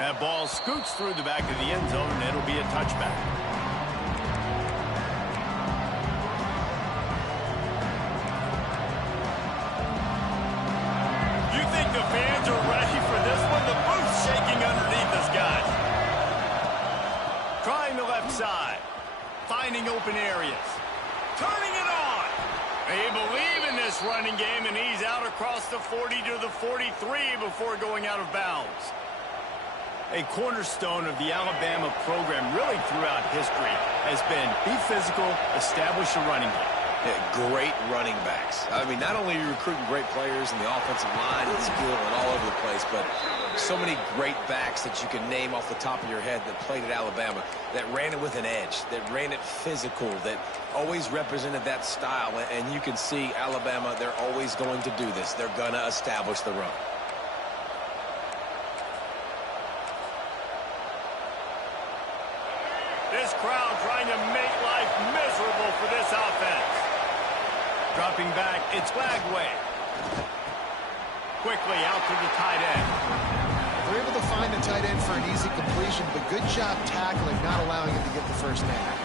That ball scoots through the back of the end zone, and it'll be a touchback. You think the fans are ready for this one? The booth's shaking underneath us, guys. Trying the left side. Finding open areas. Turning it on. They believe in this running game, and he's out across the 40 to the 43 before going out of bounds. A cornerstone of the Alabama program really throughout history has been be physical, establish a running game. Yeah, great running backs. I mean, not only are you recruiting great players in the offensive line and skill and all over the place, but so many great backs that you can name off the top of your head that played at Alabama, that ran it with an edge, that ran it physical, that always represented that style. And you can see Alabama, they're always going to do this. They're going to establish the run. This crowd trying to make life miserable for this offense. Dropping back, it's Flagway. Quickly out to the tight end. They're able to find the tight end for an easy completion, but good job tackling, not allowing him to get the first down.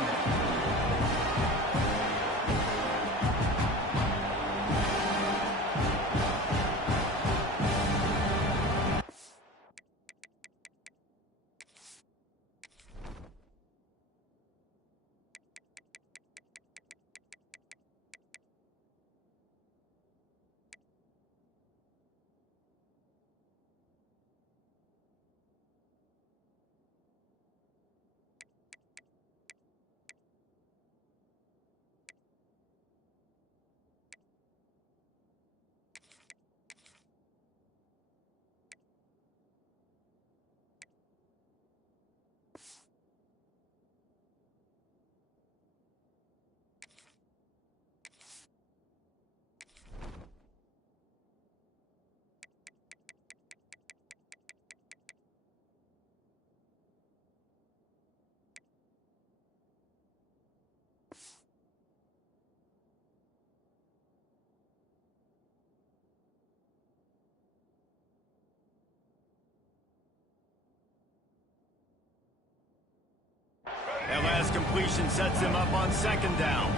That last completion sets him up on second down.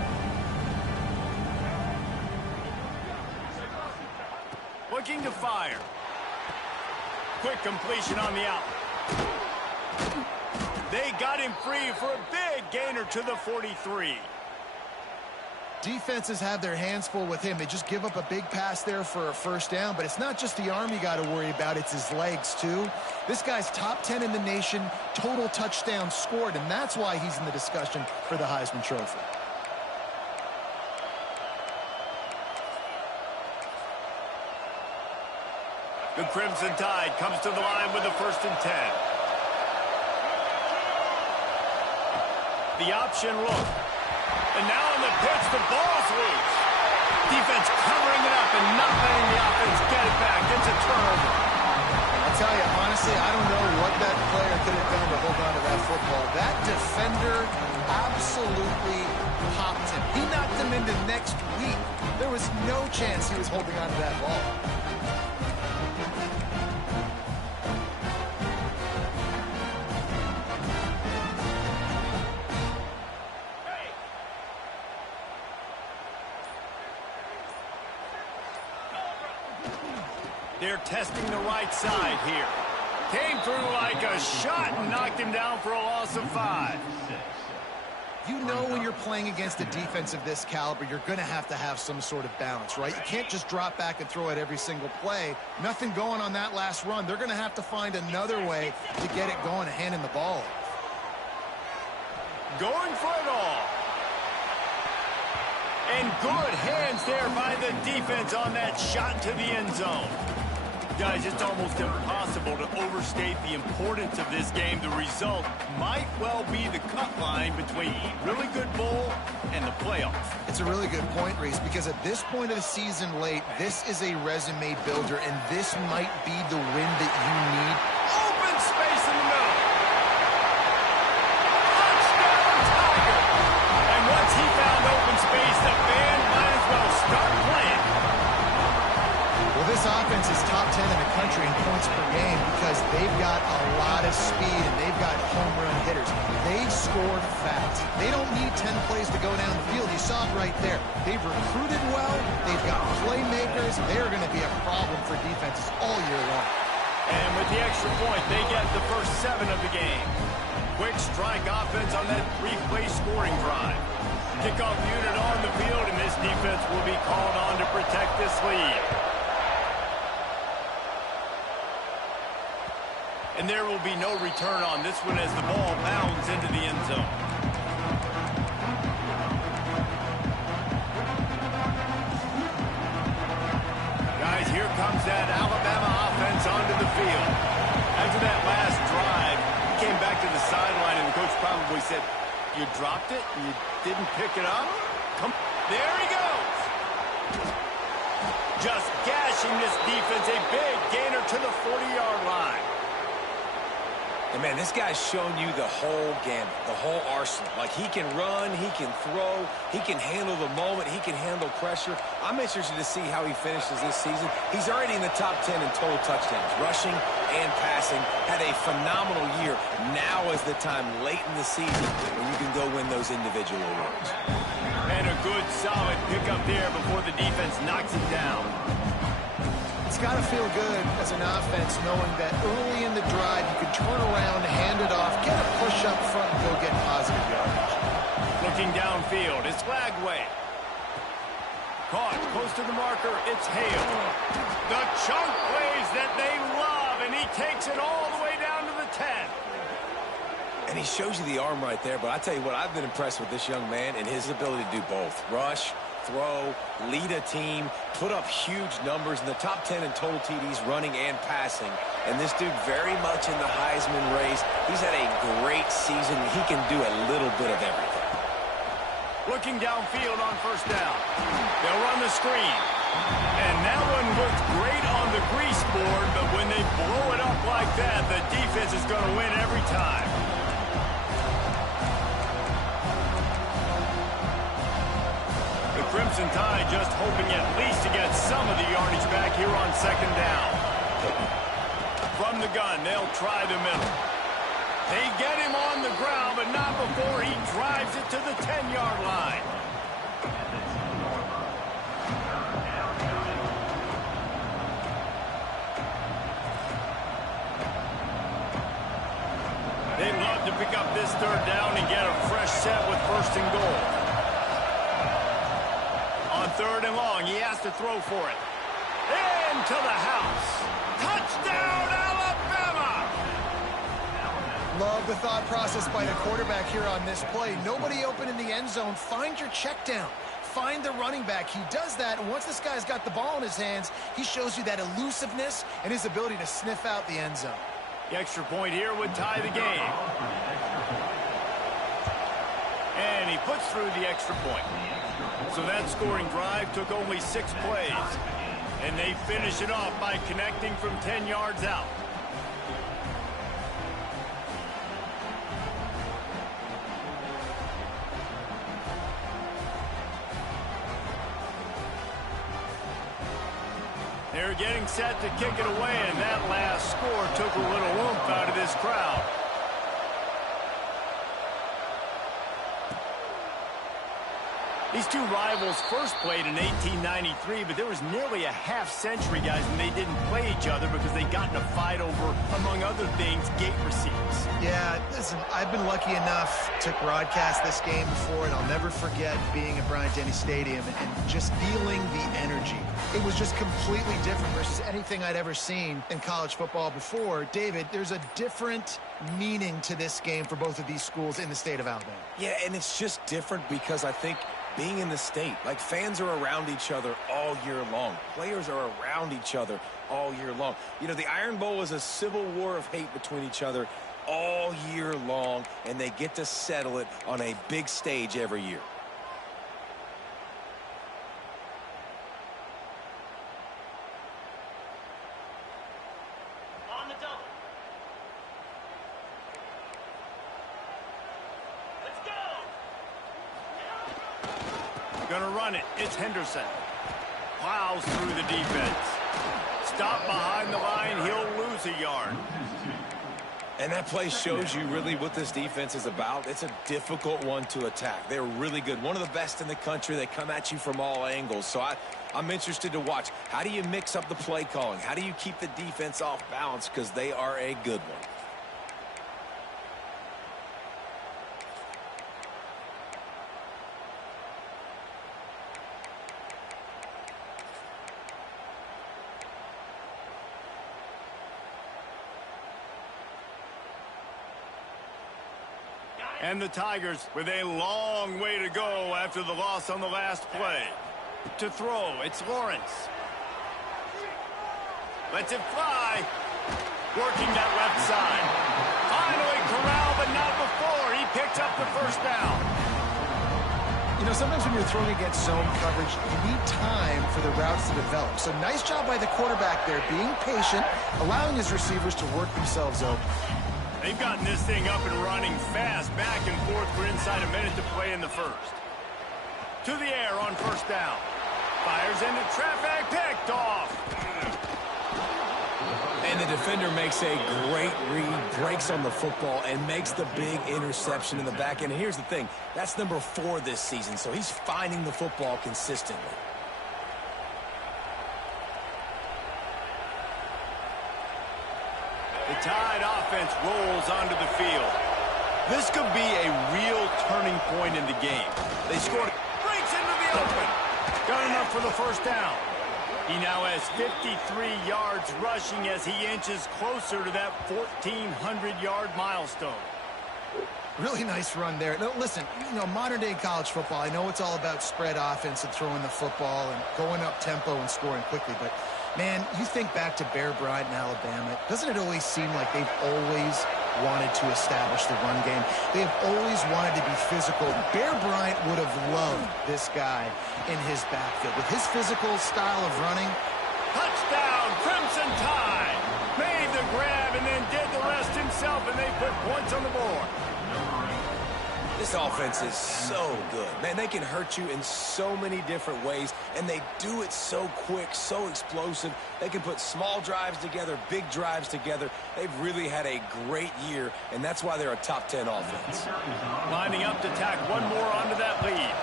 Looking to fire. Quick completion on the out. They got him free for a big gainer to the 43. Defenses have their hands full with him. They just give up a big pass there for a first down, but it's not just the arm you got to worry about, it's his legs too. This guy's top 10 in the nation, total touchdowns scored, and that's why he's in the discussion for the Heisman Trophy. The Crimson Tide comes to the line with a 1st and 10. The option look. And now in the pitch, the ball's loose. Defense covering it up and not letting the offense get it back. It's a turnover. I'll tell you, honestly, I don't know what that player could have done to hold on to that football. That defender absolutely popped him. He knocked him into next week. There was no chance he was holding on to that ball. They're testing the right side here. Came through like a shot and knocked him down for a loss of 5. You know when you're playing against a defense of this caliber, you're going to have some sort of balance, right? You can't just drop back and throw it every single play. Nothing going on that last run. They're going to have to find another way to get it going and handing the ball. Going for it all. And good hands there by the defense on that shot to the end zone. Guys, it's almost impossible to overstate the importance of this game. The result might well be the cut line between really good bowl and the playoffs. It's a really good point, Reese, because at this point of the season late, this is a resume builder, and this might be the win that you need. Open space in the middle. Touchdown, Tiger. And once he found open space, the band might as well start playing. Well, this offense is top 10 in the country in points per game because they've got a lot of speed and they've got home run hitters. They score fast. They don't need 10 plays to go down the field. You saw it right there. They've recruited well. They've got playmakers. They are going to be a problem for defenses all year long. And with the extra point, they get the first 7 of the game. Quick strike offense on that 3-play scoring drive. Kickoff unit on the field, and this defense will be called on to protect this lead. And there will be no return on this one as the ball bounds into the end zone. Guys, here comes that Alabama offense onto the field. After that last drive, he came back to the sideline, and the coach probably said, "You dropped it? You didn't pick it up?" There he goes. Just gashing this defense. A big gainer to the 40-yard line. And, man, this guy's shown you the whole gamut, the whole arsenal. Like, he can run, he can throw, he can handle the moment, he can handle pressure. I'm interested to see how he finishes this season. He's already in the top 10 in total touchdowns, rushing and passing. Had a phenomenal year. Now is the time late in the season when you can go win those individual awards. And a good, solid pickup there before the defense knocks it down. It's got to feel good as an offense knowing that early in the drive you can turn around, hand it off, get a push up front, and go get positive yardage. Looking downfield, it's Lagway. Caught close to the marker, it's Hale. The chunk plays that they love, and he takes it all the way down to the 10. And he shows you the arm right there, but I tell you what, I've been impressed with this young man and his ability to do both. Rush, throw, lead a team, put up huge numbers in the top 10 in total TDs running and passing. And this dude very much in the Heisman race. He's had a great season. He can do a little bit of everything. Looking downfield on first down. They'll run the screen. And that one looked great on the grease board, but when they blow it up like that, the defense is going to win every time. Crimson Tide just hoping at least to get some of the yardage back here on second down. From the gun, they'll try the middle. They get him on the ground, but not before he drives it to the 10-yard line. They'd love to pick up this third down and get a fresh set with first and goal. On third and long, he has to throw for it. Into the house. Touchdown, Alabama! Love the thought process by the quarterback here on this play. Nobody open in the end zone. Find your check down. Find the running back. He does that, and once this guy's got the ball in his hands, he shows you that elusiveness and his ability to sniff out the end zone. The extra point here would tie the game. And he puts through the extra point. So that scoring drive took only 6 plays. And they finish it off by connecting from 10 yards out. They're getting set to kick it away, and that last score took a little oomph out of this crowd. These two rivals first played in 1893, but there was nearly a half-century, guys, when they didn't play each other because they got in a fight over, among other things, gate receipts. Yeah, listen, I've been lucky enough to broadcast this game before, and I'll never forget being at Bryant-Denny Stadium and just feeling the energy. It was just completely different versus anything I'd ever seen in college football before. David, there's a different meaning to this game for both of these schools in the state of Alabama. Yeah, and it's just different because I think being in the state. Like, fans are around each other all year long. Players are around each other all year long. You know, the Iron Bowl is a civil war of hate between each other all year long, and they get to settle it on a big stage every year. On the double. Let's go! Gonna run it. It's Henderson. Plows through the defense. Stop behind the line. He'll lose a yard. And that play shows you really what this defense is about. It's a difficult one to attack. They're really good. One of the best in the country. They come at you from all angles. So I'm interested to watch. How do you mix up the play calling? How do you keep the defense off balance? Because they are a good one. And the Tigers with a long way to go after the loss on the last play. To throw, it's Lawrence. Lets it fly. Working that left side. Finally corralled, but not before. He picks up the first down. You know, sometimes when you're throwing against zone coverage, you need time for the routes to develop. So nice job by the quarterback there, being patient, allowing his receivers to work themselves open. They've gotten this thing up and running fast, back and forth for inside a minute to play in the first. To the air on first down. Fires into traffic, picked off. And the defender makes a great read, breaks on the football, and makes the big interception in the back end. And here's the thing, that's number 4 this season, so he's finding the football consistently. The Tide offense rolls onto the field. This could be a real turning point in the game. They scored, breaks into the open. Got enough for the first down. He now has 53 yards rushing as he inches closer to that 1,400-yard milestone. Really nice run there. Now, listen, you know, modern-day college football, I know it's all about spread offense and throwing the football and going up tempo and scoring quickly, but man, you think back to Bear Bryant in Alabama, doesn't it always seem like they've always wanted to establish the run game? They have always wanted to be physical. Bear Bryant would have loved this guy in his backfield. With his physical style of running. Touchdown, Crimson Tide! Made the grab and then did the rest himself, and they put points on the board. This offense is so good. Man, they can hurt you in so many different ways, and they do it so quick, so explosive. They can put small drives together, big drives together. They've really had a great year, and that's why they're a top 10 offense. Lining up to tack one more onto that lead.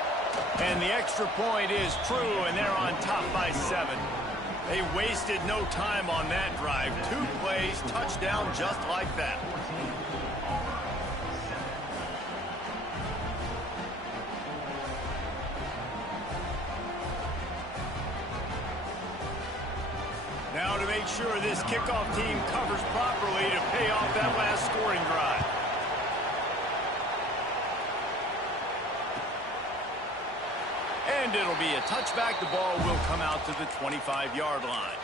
And the extra point is true, and they're on top by 7. They wasted no time on that drive. 2 plays, touchdown just like that. Now to make sure this kickoff team covers properly to pay off that last scoring drive. And it'll be a touchback. The ball will come out to the 25-yard line.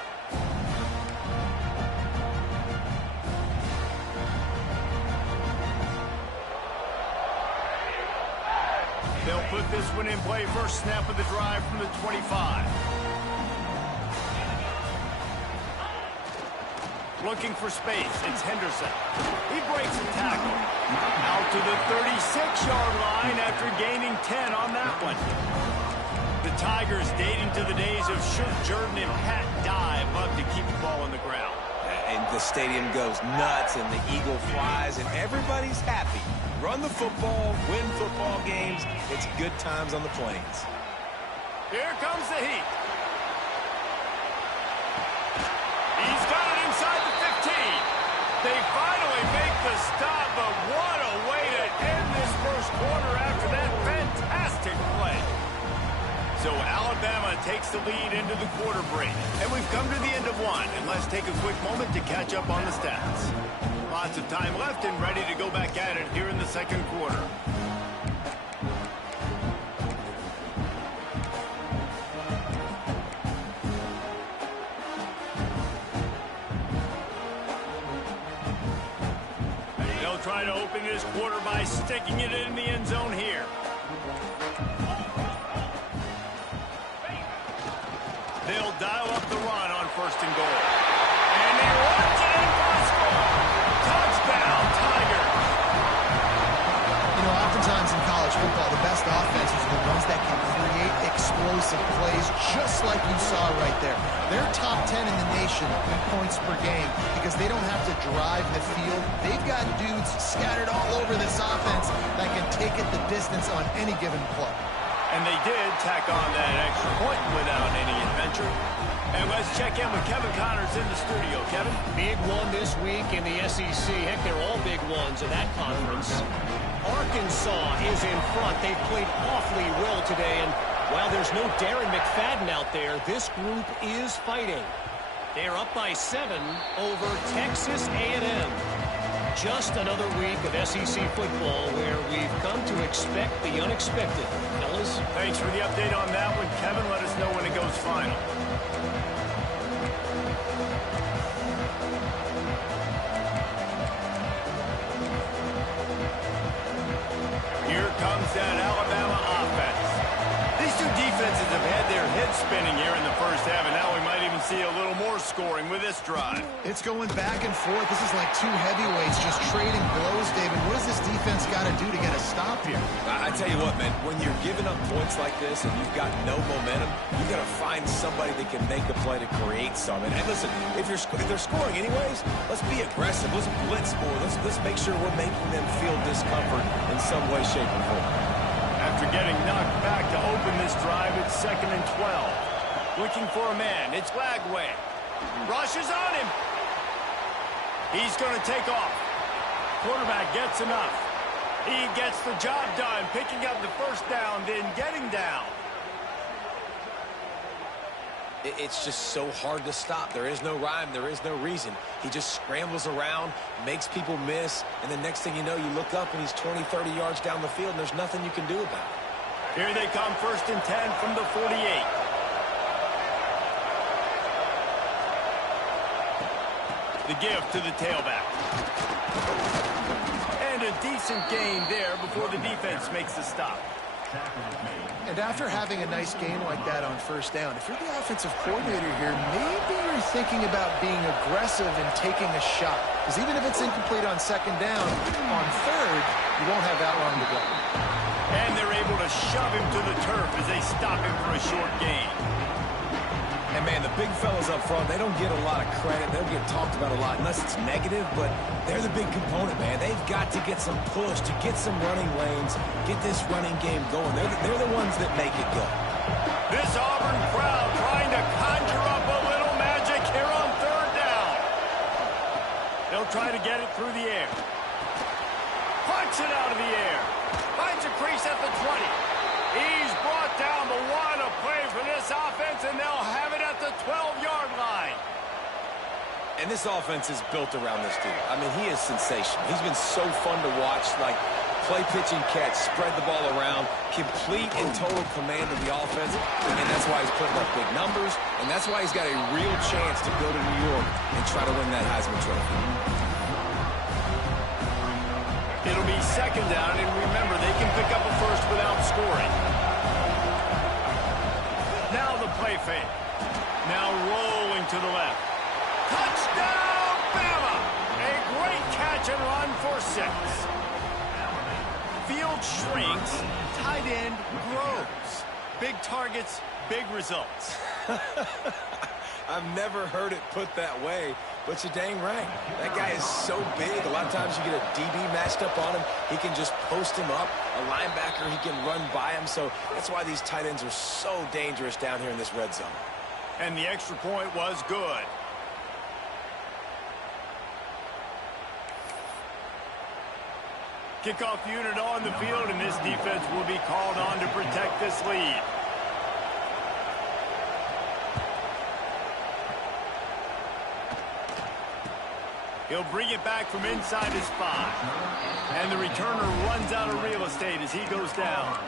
They'll put this one in play. First snap of the drive from the 25. Looking for space, it's Henderson. He breaks a tackle. Out to the 36-yard line after gaining 10 on that one. The Tigers, dating to the days of Shirt Jordan and Pat Dye, love to keep the ball on the ground. And the stadium goes nuts, and the eagle flies, and everybody's happy. Run the football, win football games. It's good times on the plains. Here comes the heat. He's got it inside the 15. They finally make the stop, but what a way to end this first quarter after that fantastic play. So Alabama takes the lead into the quarter break. And we've come to the end of one. And let's take a quick moment to catch up on the stats. Lots of time left and ready to go back at it here in the second quarter. They'll try to open this quarter by sticking it in the end zone here. They'll dial up the run on 1st and goal. And he runs it in for a score. Touchdown, Tigers. You know, oftentimes in college football, the best offenses are the ones that can create explosive plays, just like you saw right there. They're top 10 in the nation in points per game because they don't have to drive the field. They've got dudes scattered all over this offense that can take it the distance on any given play. And they did tack on that extra point without any adventure. And let's check in with Kevin Connors in the studio. Kevin? Big one this week in the SEC. Heck, they're all big ones in that conference. Arkansas is in front. They've played awfully well today. And while there's no Darren McFadden out there, this group is fighting. They're up by 7 over Texas A&M. Just another week of SEC football where we've come to expect the unexpected. Fellas? Thanks for the update on that one, Kevin. Let us know when it goes final. Here comes that Alabama offense. These two defenses have had their heads spinning here in the first half, and now we might even see a little more scoring with this drive. It's going back and forth. This is like two heavyweights just trading blows, David. What does this defense got to do to get a stop here? I tell you what, man, when you're giving up points like this and you've got no momentum, you got to find somebody that can make a play to create some. And listen, if they're scoring anyways, let's be aggressive. Let's blitz more. Let's make sure we're making them feel discomfort in some way, shape, or form. After getting knocked back to open this drive, it's 2nd and 12. Looking for a man. It's Lagway. Rushes on him. He's going to take off. Quarterback gets enough. He gets the job done, picking up the first down, then getting down. It's just so hard to stop. There is no rhyme. There is no reason. He just scrambles around, makes people miss, and the next thing you know, you look up and he's 20, 30 yards down the field, and there's nothing you can do about it. Here they come, 1st and 10 from the 48. The give to the tailback. And a decent gain there before the defense makes the stop. And after having a nice game like that on 1st down, if you're the offensive coordinator here, maybe you're thinking about being aggressive and taking a shot. Because even if it's incomplete on 2nd down, on 3rd, you won't have that long to go. And they're able to shove him to the turf as they stop him for a short gain. And, man, the big fellas up front, they don't get a lot of credit. They don't get talked about a lot unless it's negative, but they're the big component, man. They've got to get some push, to get some running lanes, get this running game going. They're the ones that make it go. This Auburn crowd trying to conjure up a little magic here on 3rd down. They'll try to get it through the air. Punch it out of the air. Finds a crease at the 20. He's brought down, but what a play for this offense, and they'll have it at the 12-yard line. And this offense is built around this dude. I mean, he is sensational. He's been so fun to watch, like play, pitch, and catch, spread the ball around, complete and total command of the offense. And that's why he's putting up big numbers, and that's why he's got a real chance to go to New York and try to win that Heisman Trophy. It'll be 2nd down, and remember, they can pick up a first without scoring. Now the play fake. Now rolling to the left. Touchdown, Bama! A great catch and run for 6. Field shrinks, tight end grows. Big targets, big results. I've never heard it put that way, but you're dang right. That guy is so big. A lot of times you get a DB matched up on him. He can just post him up. A linebacker, he can run by him. So that's why these tight ends are so dangerous down here in this red zone. And the extra point was good. Kickoff unit on the field, and this defense will be called on to protect this lead. He'll bring it back from inside his 5. And the returner runs out of real estate as he goes down.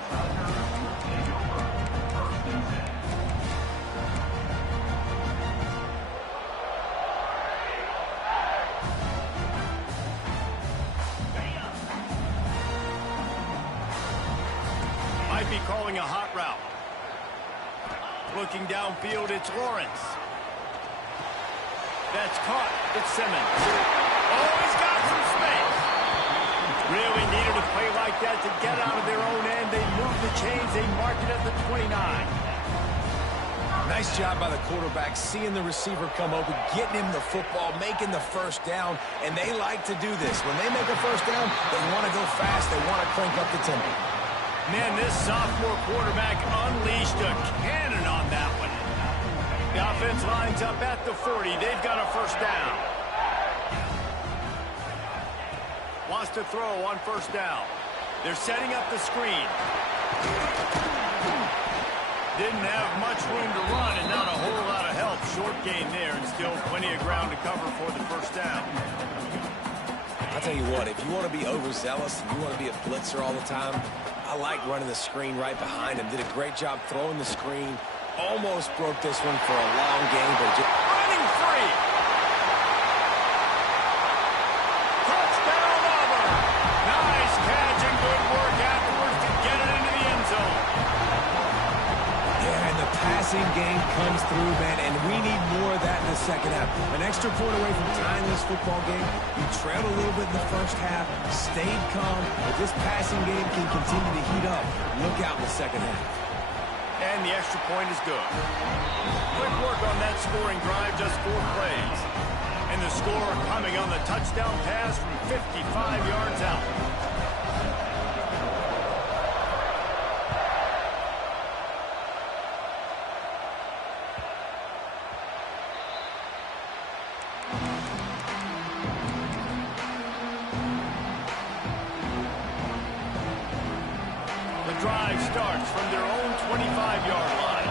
throwing a hot route. Looking downfield, it's Lawrence. That's caught. It's Simmons. Oh, he's got some space. Really needed a play like that to get out of their own end. They moved the chains. They marked it at the 29. Nice job by the quarterback, seeing the receiver come open, getting him the football, making the first down, and they like to do this. When they make a first down, they want to go fast. They want to crank up the tempo. Man, this sophomore quarterback unleashed a cannon on that one. The offense lines up at the 40. They've got a first down. Wants to throw on first down. They're setting up the screen. Didn't have much room to run and not a whole lot of help. Short gain there and still plenty of ground to cover for the first down. I'll tell you what, if you want to be overzealous and you want to be a blitzer all the time, I like running the screen right behind him. Did a great job throwing the screen. Almost broke this one for a long game, but just running free. Touchdown Auburn. Nice catch and good work afterwards to get it into the end zone. yeah, and the passing game comes through, man, and we need more of that in the second half. An extra point away from tying this football game. You trailed a little bit in the first half, stayed calm. If this passing game can continue to heat up, look out in the second half. And the extra point is good. Quick work on that scoring drive, just 4 plays. And the score coming on the touchdown pass from 55 yards out. The drive starts from their own 25-yard line.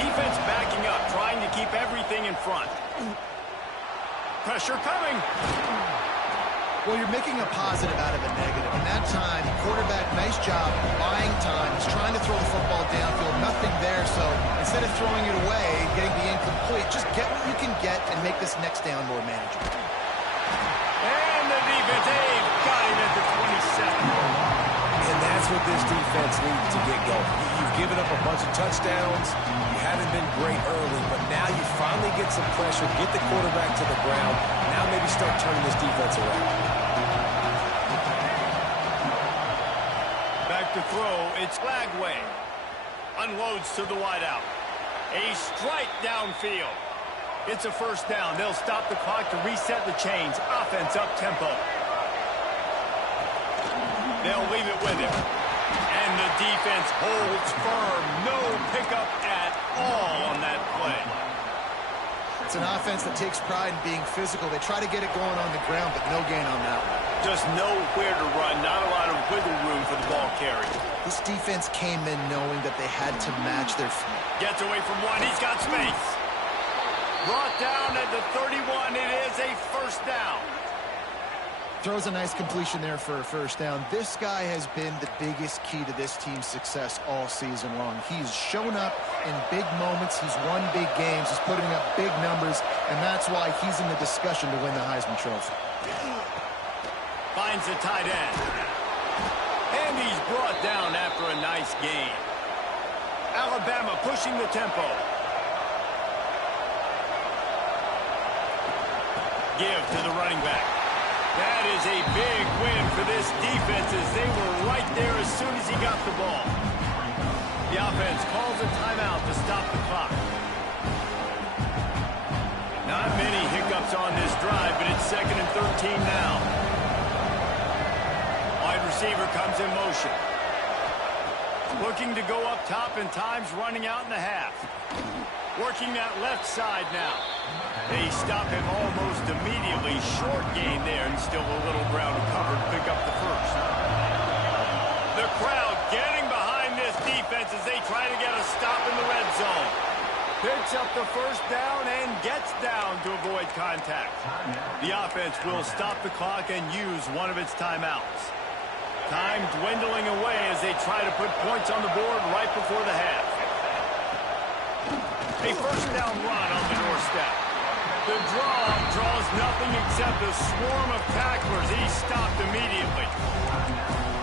Defense backing up, trying to keep everything in front. Pressure coming. Well, you're making a positive out of a negative. And that time, quarterback, nice job, buying time. He's trying to throw the football downfield. Nothing there, so instead of throwing it away, getting the incomplete, just get what you can get and make this next down more manageable. And the defense, they've got him at the 27. And that's what this defense needs to get going. You've given up a bunch of touchdowns. You haven't been great early, but now you finally get some pressure, get the quarterback to the ground. Now maybe start turning this defense around. Back to throw, it's Flagway. Unloads to the wideout. A strike downfield. It's a first down. They'll stop the clock to reset the chains. Offense up tempo. They'll leave it with him. And the defense holds firm. No pickup at all on that play. It's an offense that takes pride in being physical. They try to get it going on the ground, but no gain on that one. Just nowhere to run. Not a lot of wiggle room for the ball carrier. This defense came in knowing that they had to match their... Gets away from one. He's got space. Brought down at the 31. It is a first down. Throws a nice completion there for a first down. This guy has been the biggest key to this team's success all season long. He's shown up in big moments. He's won big games. He's putting up big numbers, and that's why he's in the discussion to win the Heisman Trophy. Finds the tight end. And he's brought down after a nice gain. Alabama pushing the tempo. Give to the running back. That is a big win for this defense as they were right there as soon as he got the ball. The offense calls a timeout to stop the clock. Not many hiccups on this drive, but it's 2nd and 13 now. Wide receiver comes in motion. Looking to go up top, and time's running out in the half. Working that left side now. They stop him almost immediately. Short gain there, and still a little ground covered to pick up the first. The crowd getting behind this defense as they try to get a stop in the red zone. Picks up the first down and gets down to avoid contact. The offense will stop the clock and use one of its timeouts. Time dwindling away as they try to put points on the board right before the half. A first down run on the doorstep. The draw draws nothing except a swarm of tacklers. He's stopped immediately.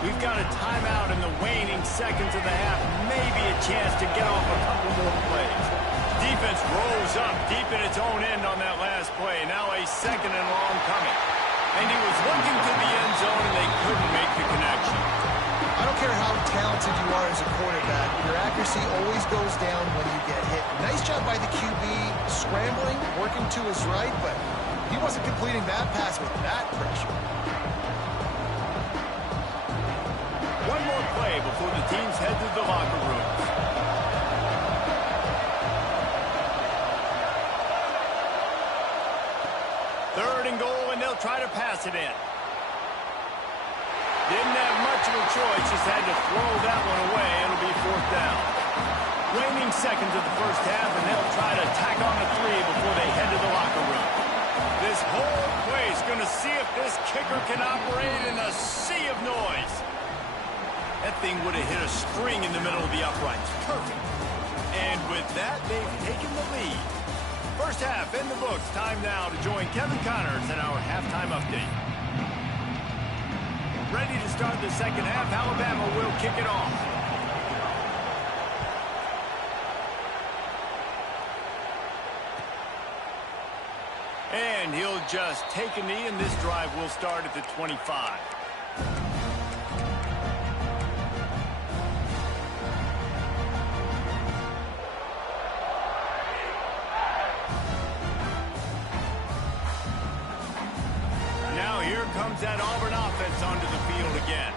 We've got a timeout in the waning seconds of the half. Maybe a chance to get off a couple more plays. Defense rose up deep in its own end on that last play. Now a second and long coming. And he was looking to the end zone, and they couldn't make the connection. I don't care how talented you are as a quarterback. Your accuracy always goes down when you get hit. Nice job by the QB scrambling, working to his right, but he wasn't completing that pass with that pressure. One more play before the teams head to the locker rooms. Third and goal, and they'll try to pass it in. Didn't have much of a choice, just had to throw that one away. It'll be fourth down. Waning seconds of the first half, and they'll try to tack on a three before they head to the locker room. This whole place going to see if this kicker can operate in a sea of noise. That thing would have hit a string in the middle of the uprights. Perfect. And with that, they've taken the lead. First half in the books. Time now to join Kevin Connors in our halftime update. Ready to start the second half. Alabama will kick it off. And he'll just take a knee, and this drive will start at the 25. Comes that Auburn offense onto the field again.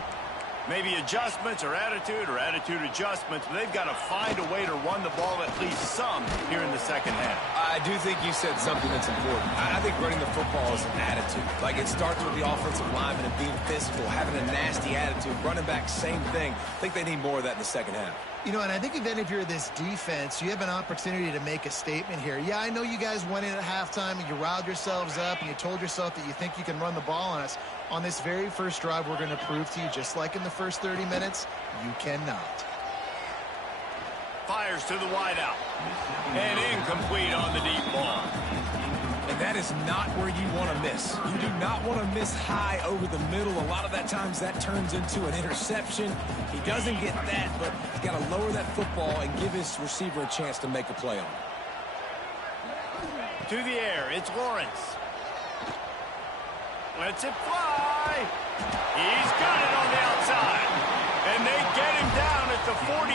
Maybe adjustments or attitude adjustments, but they've got to find a way to run the ball at least some here in the second half. I do think you said something that's important. I think running the football is an attitude. Like, it starts with the offensive lineman and being physical, having a nasty attitude. Running back, same thing. I think they need more of that in the second half. You know, and I think then if you're this defense, you have an opportunity to make a statement here. Yeah, I know you guys went in at halftime and you riled yourselves up and you told yourself that you think you can run the ball on us. On this very first drive, we're going to prove to you, just like in the first 30 minutes, you cannot. Fires to the wideout. And incomplete on the deep ball. And that is not where you want to miss. You do not want to miss high over the middle. A lot of that times that turns into an interception. He doesn't get that, but he's got to lower that football and give his receiver a chance to make a play on it. To the air, it's Lawrence. Lets it fly. He's got it on the outside. And they get him down at the 43,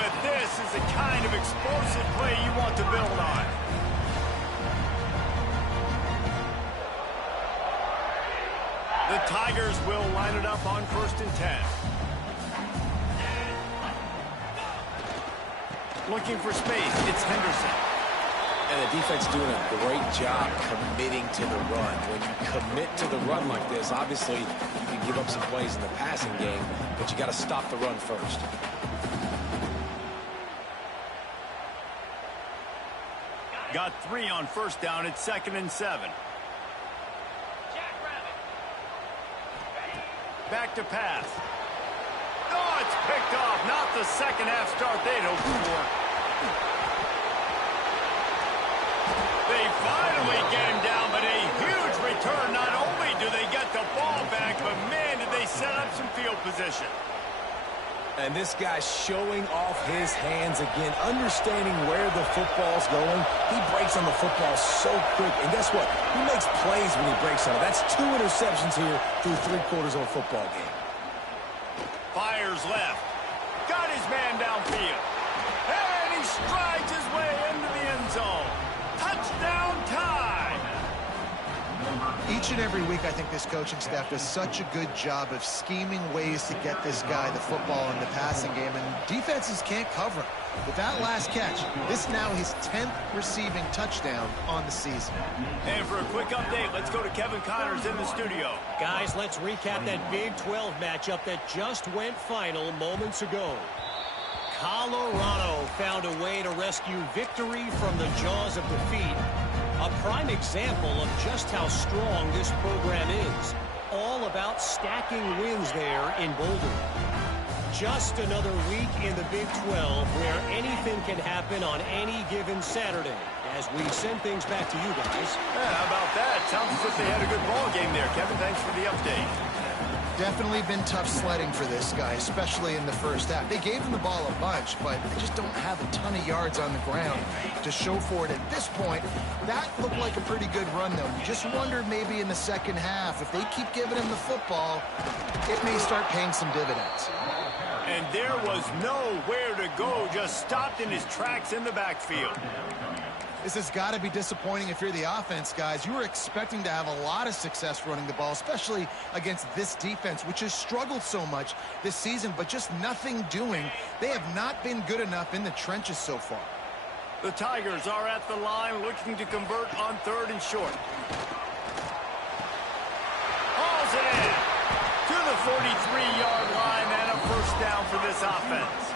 but this is the kind of explosive play you want to build on. The Tigers will line it up on 1st and 10. Looking for space, it's Henderson. And the defense doing a great job committing to the run. When you commit to the run like this, obviously you can give up some plays in the passing game, but you got to stop the run first. Got 3 on 1st down. It's 2nd and 7. Back to pass. Oh, it's picked off. Not the second half start they'd hoped for. They finally get him down, but a huge return. Not only do they get the ball back, but man, did they set up some field position. And this guy's showing off his hands again, understanding where the football's going. He breaks on the football so quick. And guess what? He makes plays when he breaks on it. That's 2 interceptions here through 3/4 of a football game. Fires left. Got his man downfield. And he strides his way into the end zone. Touchdown time. Each and every week, I think this coaching staff does such a good job of scheming ways to get this guy the football in the passing game, and defenses can't cover him. With that last catch, this now his 10th receiving touchdown on the season. And for a quick update, let's go to Kevin Connors in the studio. Guys, let's recap that Big 12 matchup that just went final moments ago. Colorado found a way to rescue victory from the jaws of defeat. A prime example of just how strong this program is. All about stacking wins there in Boulder. Just another week in the Big 12 where anything can happen on any given Saturday. as we send things back to you guys. Yeah, how about that? Sounds as if they had a good ball game there, Kevin. Thanks for the update. Definitely been tough sledding for this guy, especially in the first half. They gave him the ball a bunch, but they just don't have a ton of yards on the ground to show for it at this point. That looked like a pretty good run, though. You just wonder maybe in the second half, if they keep giving him the football, it may start paying some dividends. And there was nowhere to go, just stopped in his tracks in the backfield. This has got to be disappointing if you're the offense, guys. You were expecting to have a lot of success running the ball, especially against this defense, which has struggled so much this season, but just nothing doing. They have not been good enough in the trenches so far. The Tigers are at the line looking to convert on 3rd and short. Hauls it in to the 43-yard line and a first down for this offense.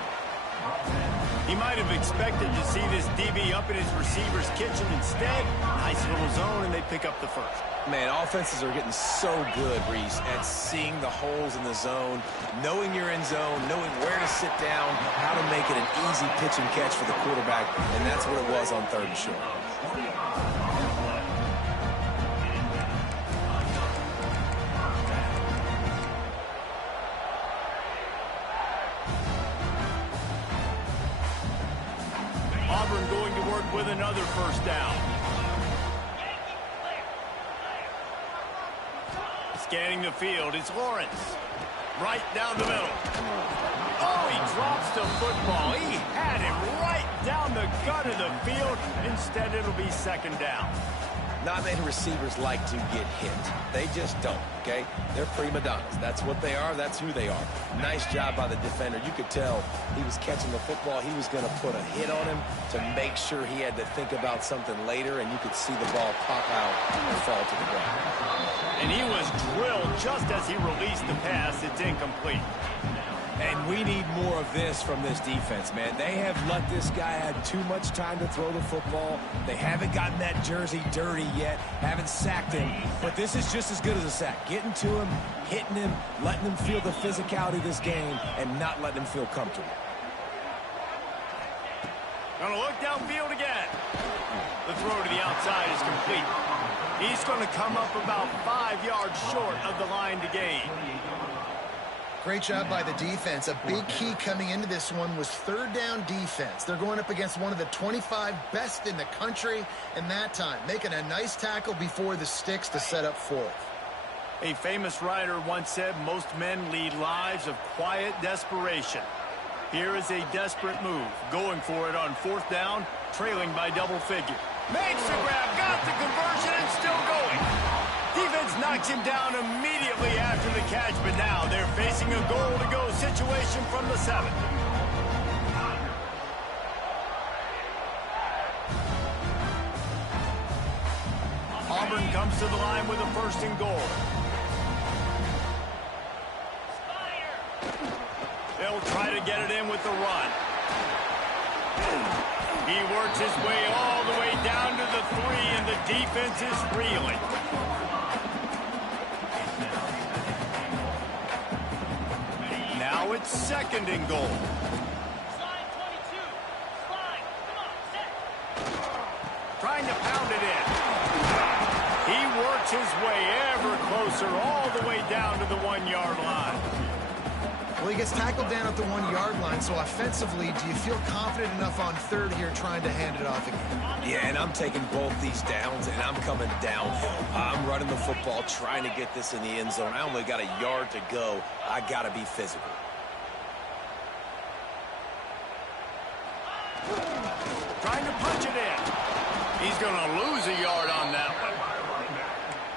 He might have expected to see this DB up in his receiver's kitchen. Instead, nice little zone, and they pick up the first. Man, offenses are getting so good, Reese, at seeing the holes in the zone, knowing you're in zone, knowing where to sit down, how to make it an easy pitch and catch for the quarterback, and that's what it was on 3rd and short. Auburn going to work with another first down. Scanning the field, it's Lawrence. Right down the middle. Oh, he drops the football. He had him right down the gut of the field. Instead, it'll be 2nd down. Not many receivers like to get hit. They just don't, okay? They're prima donnas. That's what they are. That's who they are. Nice job by the defender. You could tell he was catching the football. He was going to put a hit on him to make sure he had to think about something later, and you could see the ball pop out and fall to the ground. And he was drilled just as he released the pass. It's incomplete. And we need more of this from this defense, man. They have let this guy have too much time to throw the football. They haven't gotten that jersey dirty yet, haven't sacked him. But this is just as good as a sack. Getting to him, hitting him, letting him feel the physicality of this game, and not letting him feel comfortable. Gonna look downfield again. The throw to the outside is complete. He's going to come up about 5 yards short of the line to gain. Great job by the defense. A big key coming into this one was 3rd down defense. They're going up against one of the 25 best in the country in that time, making a nice tackle before the sticks to set up 4th. A famous writer once said, most men lead lives of quiet desperation. Here is a desperate move, going for it on 4th down, trailing by double figure. Makes the grab, got the conversion, and still going. Defense knocks him down immediately after the catch, but now they're facing a goal-to-go situation from the 7. Auburn comes to the line with a 1st and goal. They'll try to get it in with the run. He works his way all the way down to the 3, and the defense is reeling. Now it's 2nd and goal. Trying to pound it in. He works his way ever closer all the way down to the 1-yard line. Well, he gets tackled down at the 1-yard line, so offensively, do you feel confident enough on 3rd here trying to hand it off again? Yeah, and I'm taking both these downs, and I'm coming downhill. I'm running the football, trying to get this in the end zone. I only got a yard to go. I got to be physical. Trying to punch it in. He's going to lose a yard on that one.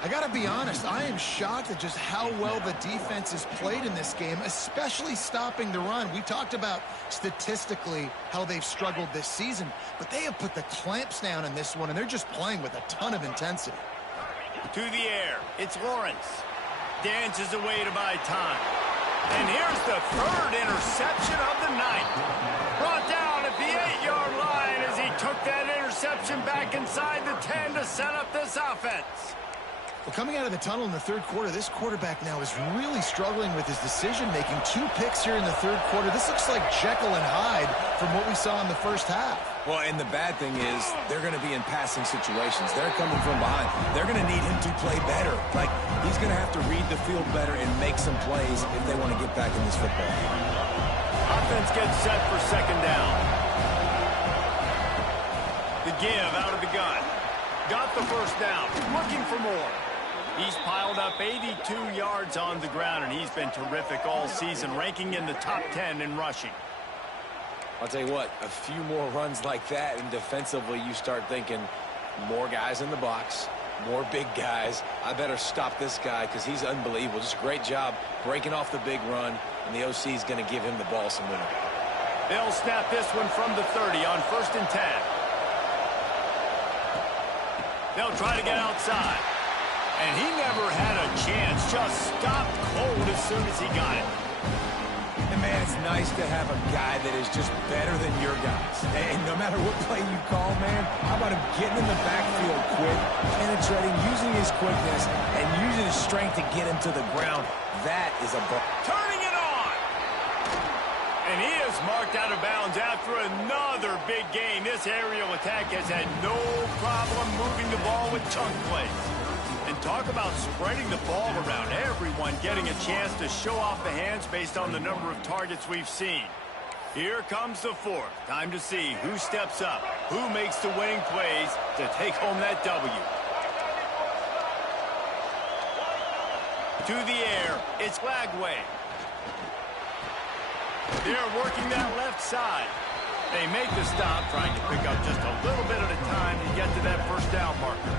I got to be honest, I am shocked at just how well the defense has played in this game, especially stopping the run. We talked about statistically how they've struggled this season, but they have put the clamps down in this one, and they're just playing with a ton of intensity. To the air, it's Lawrence. Dances away to buy time. And here's the 3rd interception of the night. Brought down at the 8-yard line as he took that interception back inside the 10 to set up this offense. Well, coming out of the tunnel in the third quarter, this quarterback now is really struggling with his decision-making. 2 picks here in the third quarter. This looks like Jekyll and Hyde from what we saw in the first half. Well, and the bad thing is they're going to be in passing situations. They're coming from behind. They're going to need him to play better. Like, he's going to have to read the field better and make some plays if they want to get back in this football. Offense gets set for second down. The give out of the gun. Got the first down. Looking for more. He's piled up 82 yards on the ground, and he's been terrific all season, ranking in the top 10 in rushing. I'll tell you what, a few more runs like that, and defensively you start thinking more guys in the box, more big guys. I better stop this guy because he's unbelievable. Just a great job breaking off the big run, and the OC is going to give him the ball some winner. They'll snap this one from the 30 on 1st and 10. They'll try to get outside. And he never had a chance. Just stopped cold as soon as he got it. And, man, it's nice to have a guy that is just better than your guys. And no matter what play you call, man, how about him getting in the backfield quick, penetrating, using his quickness, and using his strength to get him to the ground. That is a ball. Turning it on. And he is marked out of bounds after another big gain. This aerial attack has had no problem moving the ball with chunk plays. And talk about spreading the ball around, everyone getting a chance to show off the hands based on the number of targets we've seen. Here comes the 4th. Time to see who steps up, who makes the winning plays to take home that W. To the air, it's Lagway. They're working that left side. They make the stop, trying to pick up just a little bit at a time to get to that first down marker.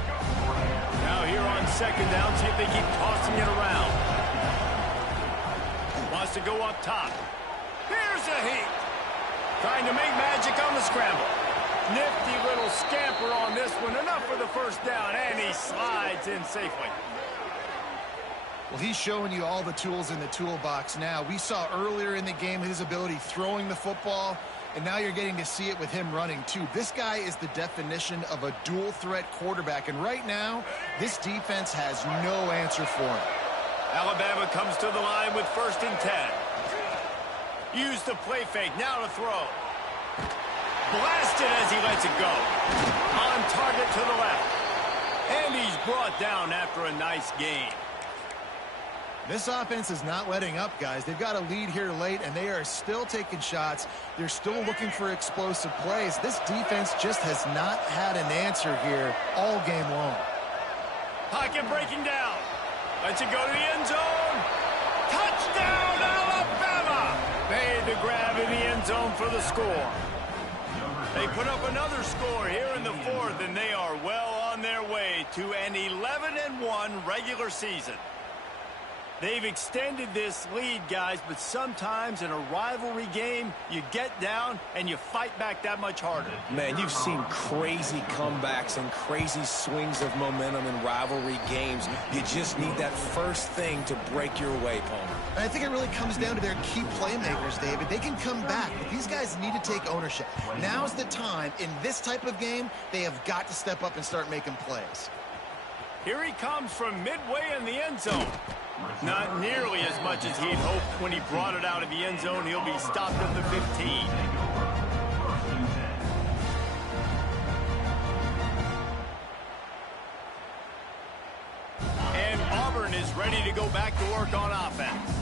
Now here on second down, see if they keep tossing it around. Wants to go up top. Here's a heat. Trying to make magic on the scramble. Nifty little scamper on this one. Enough for the first down, and he slides in safely. Well, he's showing you all the tools in the toolbox now. We saw earlier in the game his ability throwing the football, and now you're getting to see it with him running, too. This guy is the definition of a dual-threat quarterback, and right now, this defense has no answer for him. Alabama comes to the line with 1st and 10. Use the play fake, now to throw. Blasted as he lets it go. On target to the left. And he's brought down after a nice gain. This offense is not letting up, guys. They've got a lead here late, and they are still taking shots. They're still looking for explosive plays. This defense just has not had an answer here all game long. Pocket breaking down. Lets it go to the end zone. Touchdown, Alabama! Made the grab in the end zone for the score. They put up another score here in the 4th, and they are well on their way to an 11-1 regular season. They've extended this lead, guys, but sometimes in a rivalry game, you get down and you fight back that much harder. Man, you've seen crazy comebacks and crazy swings of momentum in rivalry games. You just need that first thing to break your way, Palmer. And I think it really comes down to their key playmakers, David. They can come back, but these guys need to take ownership. Now's the time. In this type of game, they have got to step up and start making plays. Here he comes from midway in the end zone. Not nearly as much as he'd hoped when he brought it out of the end zone. He'll be stopped at the 15. And Auburn is ready to go back to work on offense.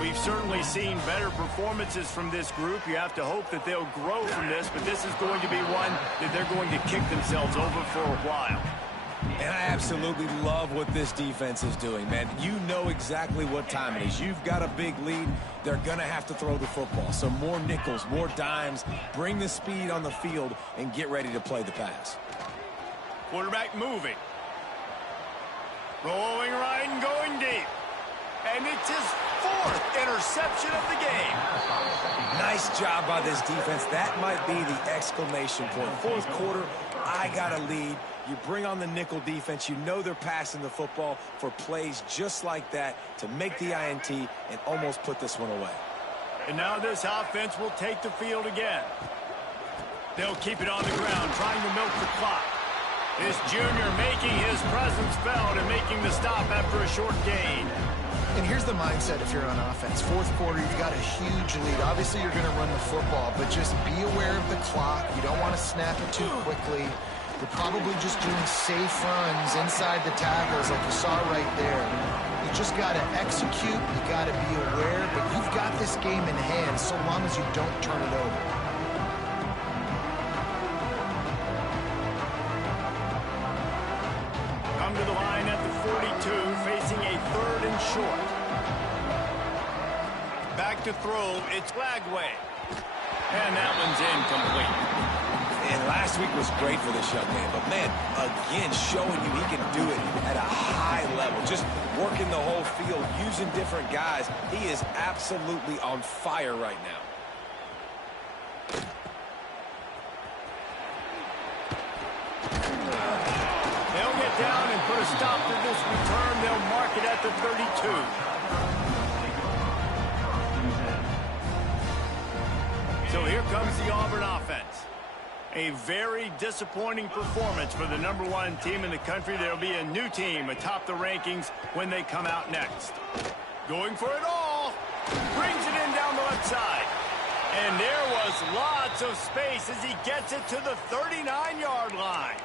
We've certainly seen better performances from this group. You have to hope that they'll grow from this, but this is going to be one that they're going to kick themselves over for a while. And I absolutely love what this defense is doing, man. You know exactly what time it is. You've got a big lead. They're going to have to throw the football. So more nickels, more dimes. Bring the speed on the field and get ready to play the pass. Quarterback moving. Rolling right and going deep. And it's his 4th interception of the game. Nice job by this defense. That might be the exclamation point. 4th quarter, I got a lead. You bring on the nickel defense. You know they're passing the football for plays just like that to make the INT and almost put this one away. And now this offense will take the field again. They'll keep it on the ground, trying to milk the clock. This junior making his presence felt and making the stop after a short gain. And here's the mindset if you're on offense. Fourth quarter, you've got a huge lead. Obviously, you're going to run the football, but just be aware of the clock. You don't want to snap it too quickly. You're probably just doing safe runs inside the tackles like you saw right there. You just got to execute. You got to be aware, but you've got this game in hand so long as you don't turn it over. Come to the line at the 42, facing a 3rd and short. Back to throw, it's Flagway. And that one's incomplete. And last week was great for this young man, but man, again, showing you he can do it at a high level. Just working the whole field, using different guys. He is absolutely on fire right now. They'll get down and put a stop to this return. They'll mark it at the 32. So here comes the Auburn offense. A very disappointing performance for the #1 team in the country. There'll be a new team atop the rankings when they come out next. Going for it all. Brings it in down the left side. And there was lots of space as he gets it to the 39-yard line.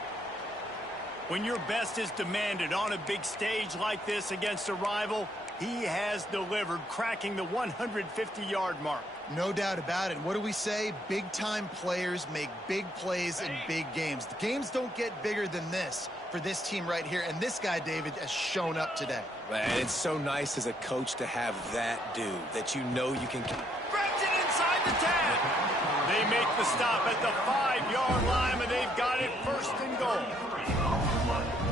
When your best is demanded on a big stage like this against a rival, he has delivered, cracking the 150-yard mark. No doubt about it. What do we say? Big-time players make big plays in big games. The games don't get bigger than this for this team right here, and this guy, David, has shown up today. Man, it's so nice as a coach to have that dude that you know you can... Grabs it inside the 10. They make the stop at the 5-yard line, and they've got it 1st and goal.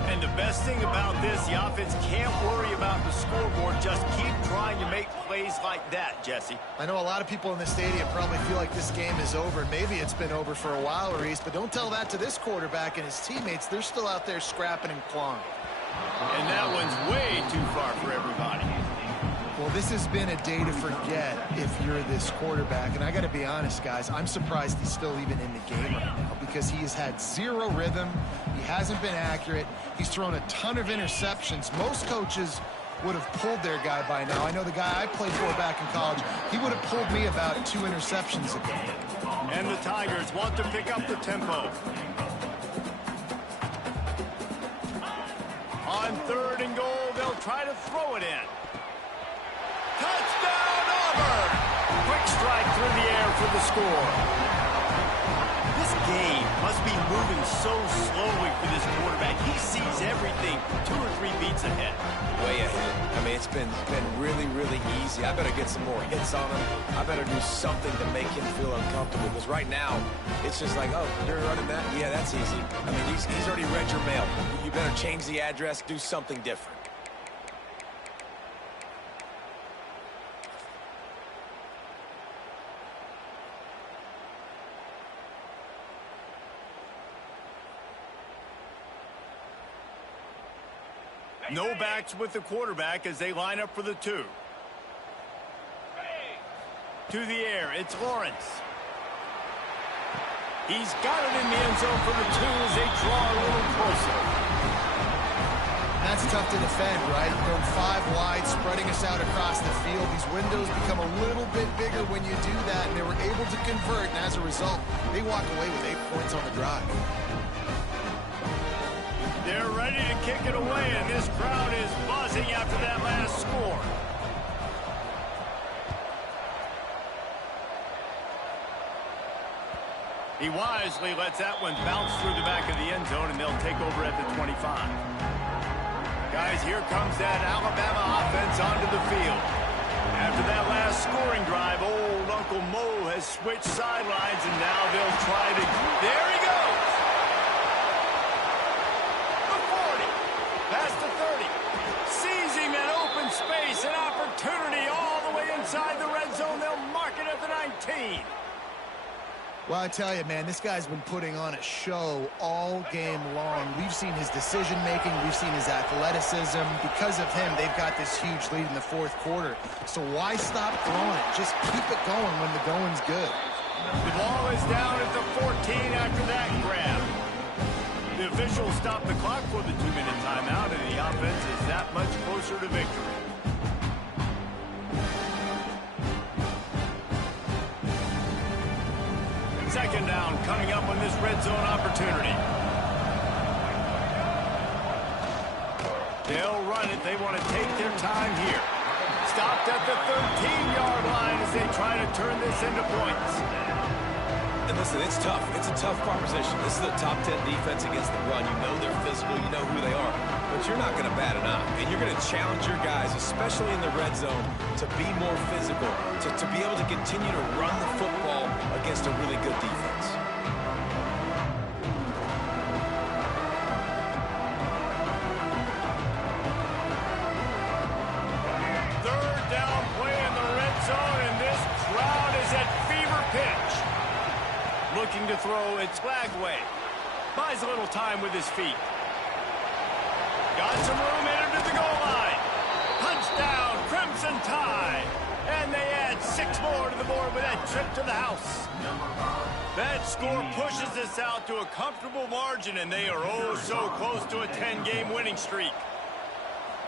And the best thing about this, the offense can't worry about the scoreboard. Just keep trying to make plays like that, Jesse. I know a lot of people in the stadium probably feel like this game is over. Maybe it's been over for a while, Reese, but don't tell that to this quarterback and his teammates. They're still out there scrapping and clawing. And that one's way too far for everybody. Well, this has been a day to forget if you're this quarterback. And I got to be honest, guys, I'm surprised he's still even in the game right now because he has had zero rhythm. He hasn't been accurate. He's thrown a ton of interceptions. Most coaches would have pulled their guy by now. I know the guy I played for back in college, he would have pulled me about 2 interceptions ago. And the Tigers want to pick up the tempo. On 3rd and goal, they'll try to throw it in. Touchdown, Auburn! Quick strike through the air for the score. This game must be moving so slowly for this quarterback. He sees everything 2 or 3 beats ahead. Way ahead. I mean, it's been really, really easy. I better get some more hits on him. I better do something to make him feel uncomfortable because right now, it's just like, oh, you're running that? Yeah, that's easy. I mean, he's already read your mail. You better change the address, do something different. No backs with the quarterback as they line up for the 2. To the air, it's Lawrence. He's got it in the end zone for the 2 as they draw a little closer. That's tough to defend, right? Going 5 wide, spreading us out across the field. These windows become a little bit bigger when you do that, and they were able to convert, and as a result, they walk away with 8 points on the drive. They're ready to kick it away, and this crowd is buzzing after that last score. He wisely lets that one bounce through the back of the end zone, and they'll take over at the 25. Guys, here comes that Alabama offense onto the field. After that last scoring drive, old Uncle Mo has switched sidelines, and now they'll try to... There he goes! Past the 30. Sees him in open space, an opportunity all the way inside the red zone. They'll mark it at the 19. Well, I tell you, man, this guy's been putting on a show all game long. We've seen his decision-making. We've seen his athleticism. Because of him, they've got this huge lead in the 4th quarter. So why stop throwing it? Just keep it going when the going's good. The ball is down at the 14 after that grab. The officials stop the clock for the 2-minute timeout, and the offense is that much closer to victory. Second down coming up on this red zone opportunity. They'll run it. They want to take their time here. Stopped at the 13-yard line as they try to turn this into points. And listen, it's tough. It's a tough proposition. This is a top 10 defense against the run. You know they're physical. You know who they are. But you're not going to bat an eye. And you're going to challenge your guys, especially in the red zone, to be more physical, to be able to continue to run the football against a really good defense. Third down play in the red zone, and this crowd is at fever pitch. Looking to throw, it's Flagway. Buys a little time with his feet. Got some room into the goal line. Touchdown, Crimson Tide. And they add 6 more to the board with that trip to the house. That score pushes us out to a comfortable margin, and they are oh so close to a 10-game winning streak.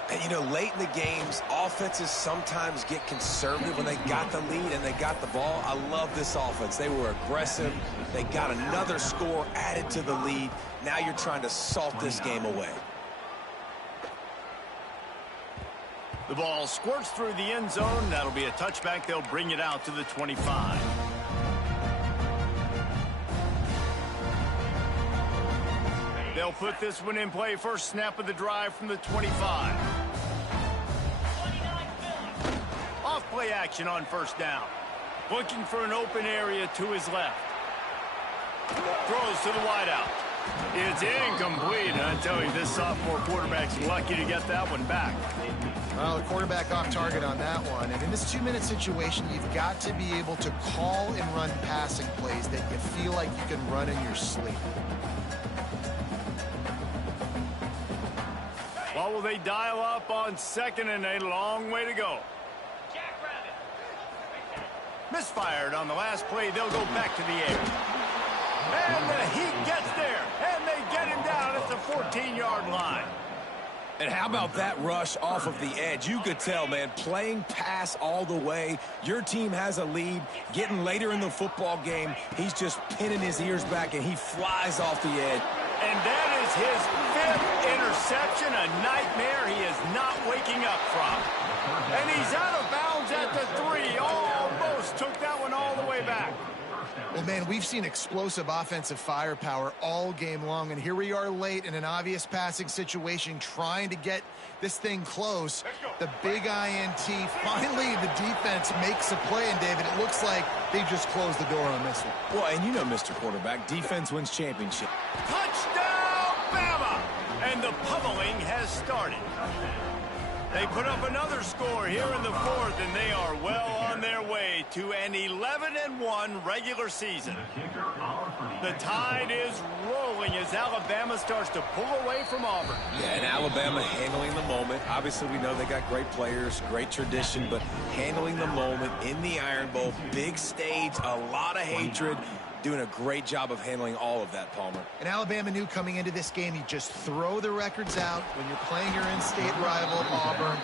And, you know, late in the games, offenses sometimes get conservative when they got the lead and they got the ball. I love this offense. They were aggressive. They got another score added to the lead. Now you're trying to salt this game away. The ball squirts through the end zone. That'll be a touchback. They'll bring it out to the 25. They'll put this one in play. First snap of the drive from the 25. Off play action on first down. Looking for an open area to his left. Throws to the wideout. It's incomplete. And I tell you, this sophomore quarterback's lucky to get that one back. Well, the quarterback off target on that one. And in this 2-minute situation, you've got to be able to call and run passing plays that you feel like you can run in your sleep. What will they dial up on second and a long way to go? Misfired on the last play. They'll go back to the air. And the Heat gets there. And they get him down at the 14-yard line. And how about that rush off of the edge? You could tell, man, playing pass all the way. Your team has a lead. Getting later in the football game, he's just pinning his ears back, and he flies off the edge. And that is his 5th interception, a nightmare he is not waking up from. And he's out of bounds at the 3. Almost took that one all the way back. Well, man, we've seen explosive offensive firepower all game long, and here we are late in an obvious passing situation trying to get this thing close. The big INT, finally the defense makes a play, and David, it looks like they just closed the door on this one. Well, and you know, Mr. Quarterback, defense wins championship. Touchdown, Bama! And the pummeling has started. They put up another score here in the 4th, and they are well on their way to an 11-1 regular season. The tide is rolling as Alabama starts to pull away from Auburn. Yeah, and Alabama handling the moment. Obviously, we know they got great players, great tradition, but handling the moment in the Iron Bowl, big stage, a lot of hatred, doing a great job of handling all of that, Palmer. And Alabama knew coming into this game, you just throw the records out when you're playing your in-state rival, Auburn.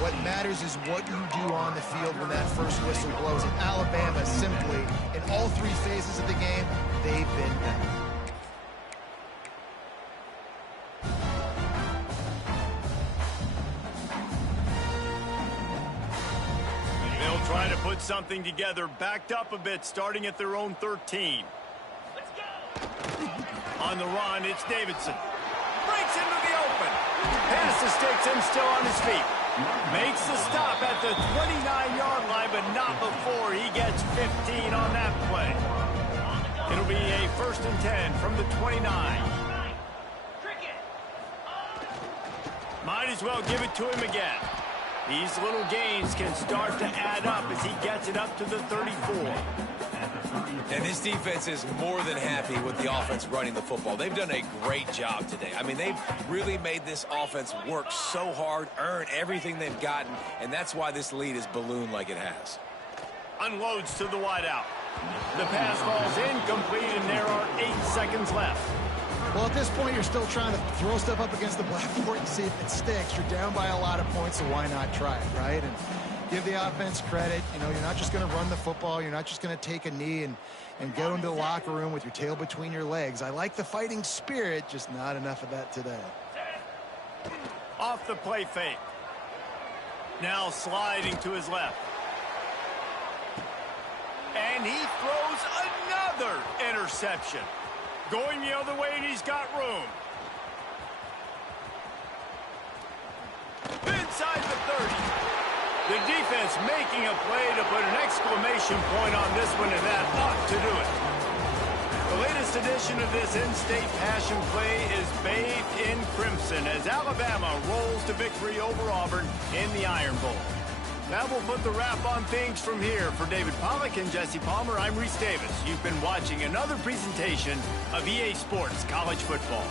What matters is what you do on the field when that first whistle blows. And Alabama simply, in all 3 phases of the game, they've been better. They'll try to put something together, backed up a bit, starting at their own 13. Let's go! On the run, it's Davidson. Breaks into the open. Pass escapes him, still on his feet. Makes the stop at the 29-yard line, but not before he gets 15 on that play. It'll be a 1st and 10 from the 29. Might as well give it to him again. These little gains can start to add up as he gets it up to the 34. And this defense is more than happy with the offense running the football. They've done a great job today. I mean, they've really made this offense work so hard, earn everything they've gotten, and that's why this lead is ballooned like it has. Unloads to the wideout. The pass falls incomplete, and there are 8 seconds left. Well, at this point, you're still trying to throw stuff up against the blackboard and see if it sticks. You're down by a lot of points, so why not try it, right? And give the offense credit. You know, you're not just going to run the football. You're not just going to take a knee and go into the locker room with your tail between your legs. I like the fighting spirit, just not enough of that today. Off the play fake. Now sliding to his left. And he throws another interception. Going the other way, and he's got room. Inside the 30. The defense making a play to put an exclamation point on this one, and that ought to do it. The latest edition of this in-state passion play is bathed in crimson as Alabama rolls to victory over Auburn in the Iron Bowl. That will put the wrap on things from here. For David Pollack and Jesse Palmer, I'm Reese Davis. You've been watching another presentation of EA Sports College Football.